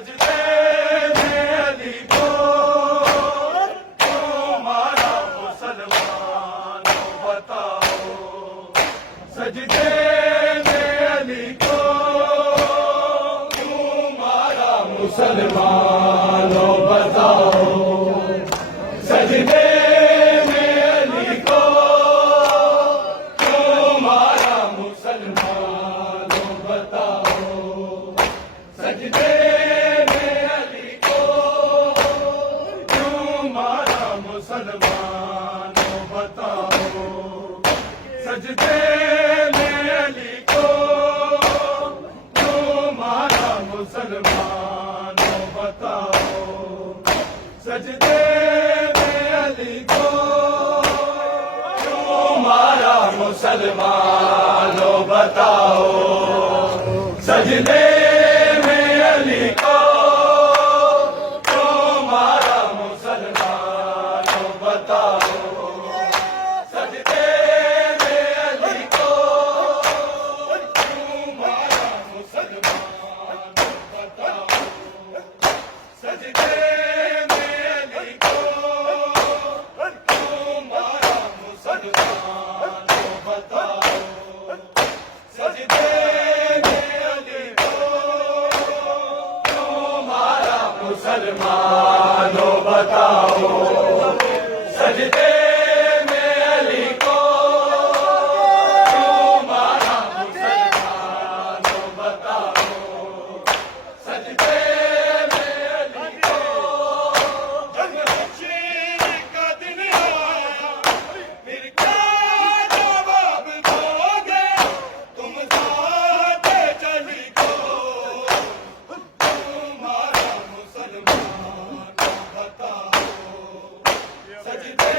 सजदे में अली को तुम्हारा मुसलमानों बताओ, सजदे में अली को तुम्हारा मुसलमानों बताओ, सजदे में अली को तुम्हारा मुसलमानों बताओ, सजदे में अली को तुम्हारा मुसलमानों बताओ, सजदे में अली को तुम्हारा मुसलमानों बताओ, सजदे में अली को तुम्हारा मुसलमानों बताओ, सजदे में अली को तुम्हारा मुसलमानों बताओ, सजदे में अली को तुम्हारा मुसलमानों बताओ, सजदे में अली को तुम्हारा मुसलमानों बताओ, सजदे में अली को तुम्हारा मुसलमानों बताओ, सजदे में अली को तुम्हारा मुसलमानों बताओ, सजदे में अली को जब बशीर का दिन आया फिर क्या जवाब दोगे तुम साथे चली को तुम्हारा मुसलमानों बताओ, सजदे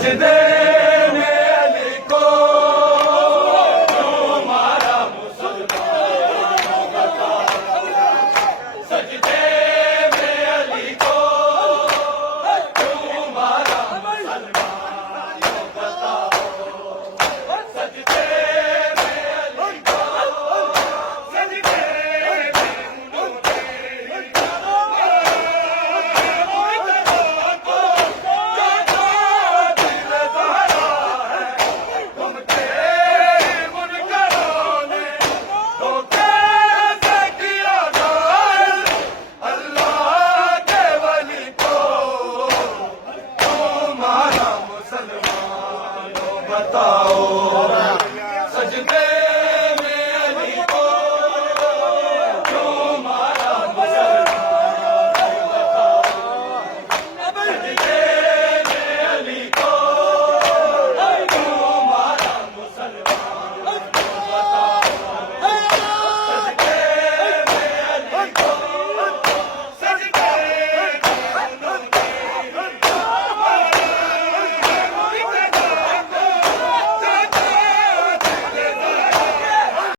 सजदे में अली को तुम्हारा मुसलमानों बताओ, सजदे में अली को तुम्हारा मुसलमानों बताओ, सजदे में अली को सजदे बताओ।